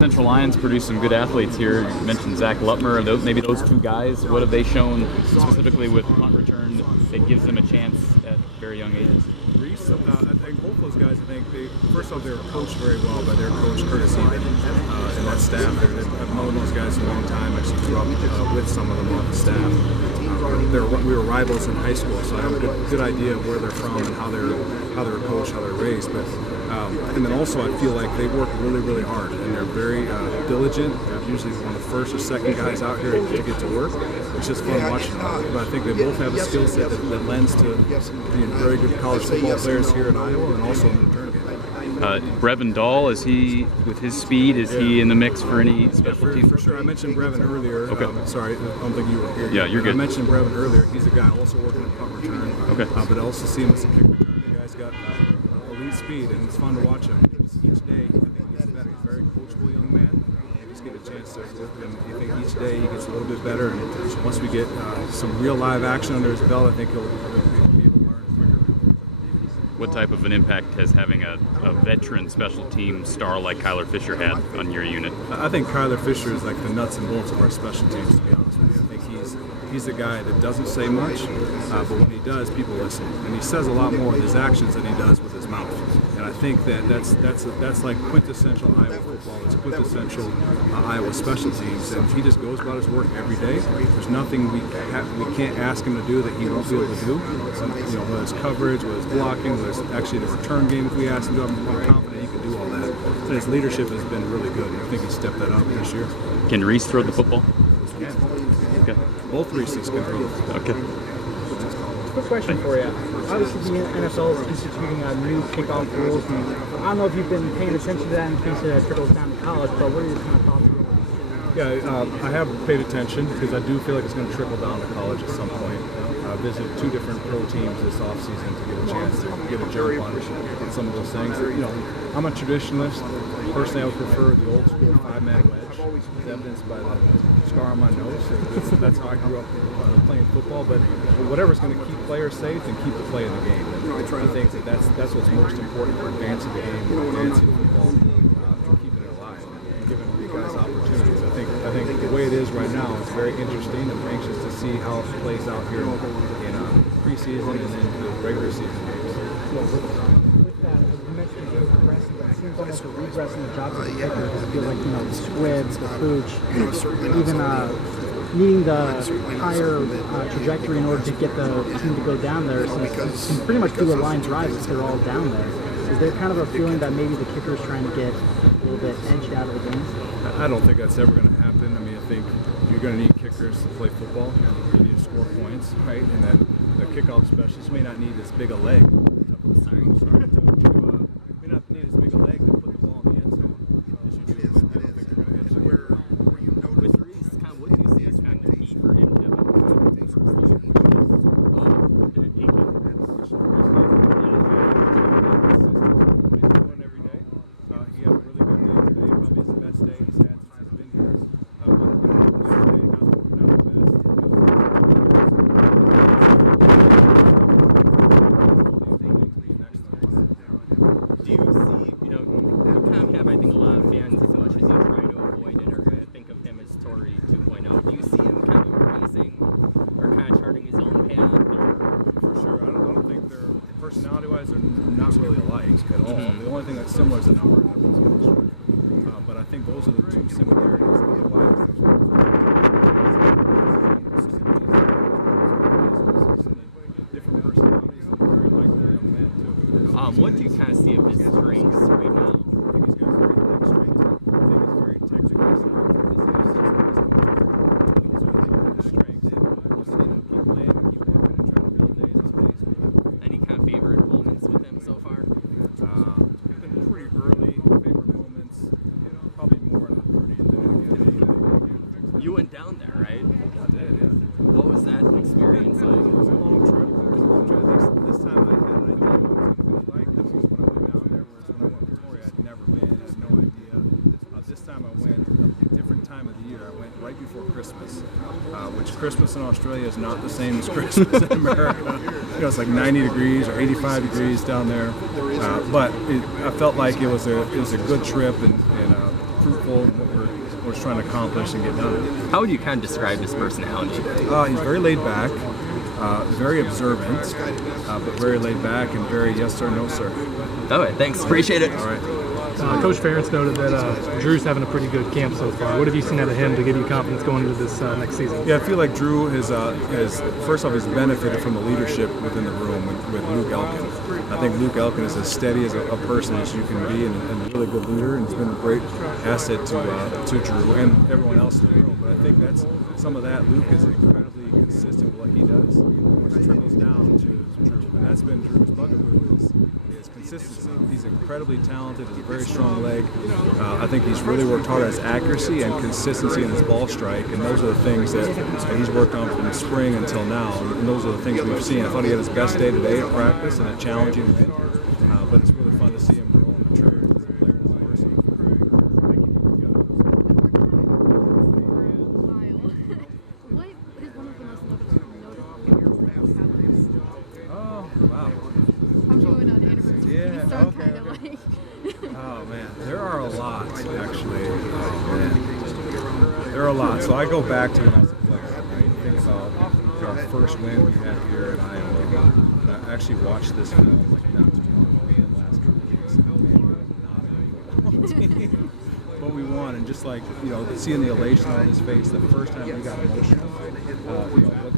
Central Lions produced some good athletes here. You mentioned Zach Lutmer. Maybe those two guys, what have they shown specifically with punt return that gives them a chance at very young ages? Reese, I think both those guys, first off, they were coached very well by their coach, Curtis Even, and that staff. I've known those guys a long time. I actually grew up with some of them on the staff. We were rivals in high school, so I have a good idea of where they're from and how they're coached, how they're raised. But and then also I feel like they work really, really hard, and they're very diligent. They're usually one of the first or second guys out here to get to work. It's just fun watching them. But I think they both have a skill set that lends to being very good college football players here in Iowa and also in the return game. Brevin Dahl, is he, with his speed, is he in the mix for any special teams? For sure. I mentioned Brevin earlier. Okay. Sorry, I don't think you were here. Yeah, you're good. I mentioned Brevin earlier. He's a guy also working at punt return. Okay. But I also see him as a kick return. The guy's got elite speed, and it's fun to watch him. Each day, I think he gets better. He's a very coachable young man. You just get a chance to work with him. I think each day he gets a little bit better, and once we get some real live action under his belt, I think he'll be able to learn quicker. What type of an impact has having a veteran special team star like Kyler Fisher had on your unit? I think Kyler Fisher is like the nuts and bolts of our special teams, to be honest with you. I think he's a guy that doesn't say much, but when he does, people listen. And he says a lot more with his actions than he does with his mouth. And I think that's like quintessential Iowa football. It's quintessential Iowa special teams, and he just goes about his work every day. There's nothing we can't ask him to do that he won't be able to do. Whether it's coverage, whether it's blocking, whether it's actually the return game. If we ask him to, I'm confident he can do all that. And his leadership has been really good. I think he stepped that up this year. Can Reese throw the football? Yeah. Okay. Both Reese's can throw the football. Okay. Quick question for you. Obviously, the NFL is instituting new kickoff rules, and I don't know if you've been paying attention to that in case it trickles down to college, but what are your kind of thoughts? Yeah, I have paid attention because I do feel like it's going to trickle down to college at some point. I visited 2 different pro teams this offseason to get a chance to get a jump on some of those things. I'm a traditionalist. Personally, I would prefer the old school 5-man wedge, as evidenced by the scar on my nose. That's how I grew up playing football. But whatever's going to keep players safe and keep the play in the game. And I think that's what's most important for advancing the game, advancing football, for keeping it alive, and giving you guys opportunities. I think the way it is right now is very interesting. I'm anxious to see how it plays out here in preseason and then the regular season games. With that, you mentioned the regress, it seems almost a regress in the jobs of the kicker because it feels like, the squibs, the pooch, even needing the higher trajectory in order to get the team to go down there. So you can pretty much do a line drive if they're all down there. Is there kind of a feeling that maybe the kicker is trying to get a little bit edged out of the game? I don't think that's ever going to happen. I mean, I think you're going to need kickers to play football. You need to score points, right? And then the kickoff specialist may not need as big a leg. May not need as big a leg to put the ball in the end zone as you do. I don't think they're going to hit it. With Reese, kind of what do you see as kind of the key for him to have a every day. He had a really good day today. Probably his best day he's had since he's been here. Do you see, you kind of have, I think, a lot of fans, as much as you try to avoid it or think of him as Tory 2.0, do you see him kind of erasing or kind of charting his own path? For sure. I don't think their personality-wise, they're not really alike at all. The only thing that's similar is the number. But I think those are the 2 similarities. Otherwise, different personalities and very likely young men too. What do you kind of see of his strengths right now? I think he's got very good strength. I think he's very technically sound. His strengths. Keep playing and keep working and trying to build days of space. Any kind of favorite moments with him so far? Been pretty early. Favorite moments, probably more in recruiting than anything. You went down there, right? I did, yeah. What was that experience like? It was a long trip. This time I had an idea what it was going to be like because when I went down there, whereas when I went to Victoria, I'd never been, I had no idea. This time I went a different time of the year. I went right before Christmas, which Christmas in Australia is not the same as Christmas in America. It's like 90 degrees or 85 degrees down there. But I felt like it was a good trip and fruitful purposeful in what we're trying to accomplish and get done. How would you kind of describe his personality? He's very laid back, very observant, but very laid back and very yes sir, no sir. All right, thanks. Appreciate it. All right. Coach Ferentz noted that Drew's having a pretty good camp so far. What have you seen out of him to give you confidence going into this next season? Yeah, I feel like Drew has first off, he's benefited from the leadership within the room with Luke Elkin. I think Luke Elkin is as steady as a person as you can be, and a really good leader, and he's been a great asset to Drew and everyone else in the room. But I think that's some of that. Luke is incredibly consistent with what he does, which trickles down to Drew, and that's been Drew's bugaboo is consistency. He's incredibly talented, has a very strong leg. I think he's really worked hard at his accuracy and consistency in his ball strike, and those are the things that he's worked on from spring until now, and those are the things we've seen. I thought he had his best day today at practice and a challenging win, but it's really fun to see him grow and mature as a player and as a person. What is one of the most noticeable calories? Oh, wow. I'm doing an anniversary. Yeah, So okay. kind of like. Oh man, there are a lot actually. Oh, man. There are a lot. So I go back to when I was a player, right? Think about our first win we had here at Iowa. And I actually watched this film like not too long ago in the last couple of weeks. And man, not a good team. But we won, and just like, you know, seeing the elation on his face the first time we got emotional, you know,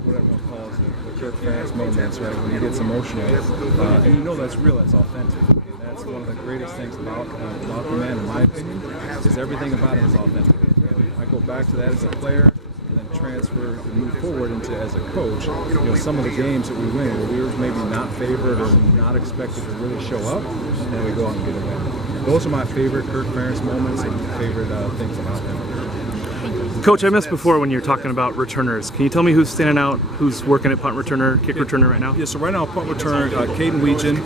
what everyone calls the Kirk Ferentz moments, right? When he gets emotional, and you know that's real, that's authentic. And that's one of the greatest things about the man, in my opinion, is everything about him is authentic. And I go back to that as a player, and then transfer and move forward into as a coach. You know, some of the games that we win where we were maybe not favored or not expected to really show up, and then we go out and get a win. Those are my favorite Kirk Ferentz moments and favorite things about him. Coach, I missed before when you were talking about returners. Can you tell me who's standing out, who's working at punt returner, kick returner right now? Yeah, so right now, punt return, Caden Weegan,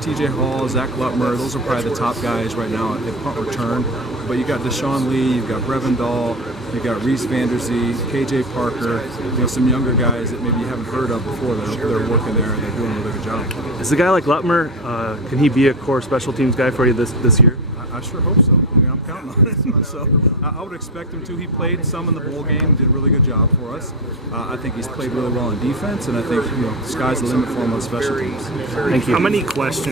TJ Hall, Zach Lutmer, those are probably the top guys right now at punt return. But you got Deshaun Lee, you've got Brevin Dahl, you've got Reese Vanderzee, KJ Parker, you know, some younger guys that maybe you haven't heard of before. They're working there and they're doing a really good job. Is a guy like Lutmer, can he be a core special teams guy for you this year? I sure hope so. I mean, I'm counting on it. So I would expect him to. He played some in the bowl game, did a really good job for us. I think he's played really well in defense, and I think, you know, the sky's the limit for him on special teams. Thank you. How many questions?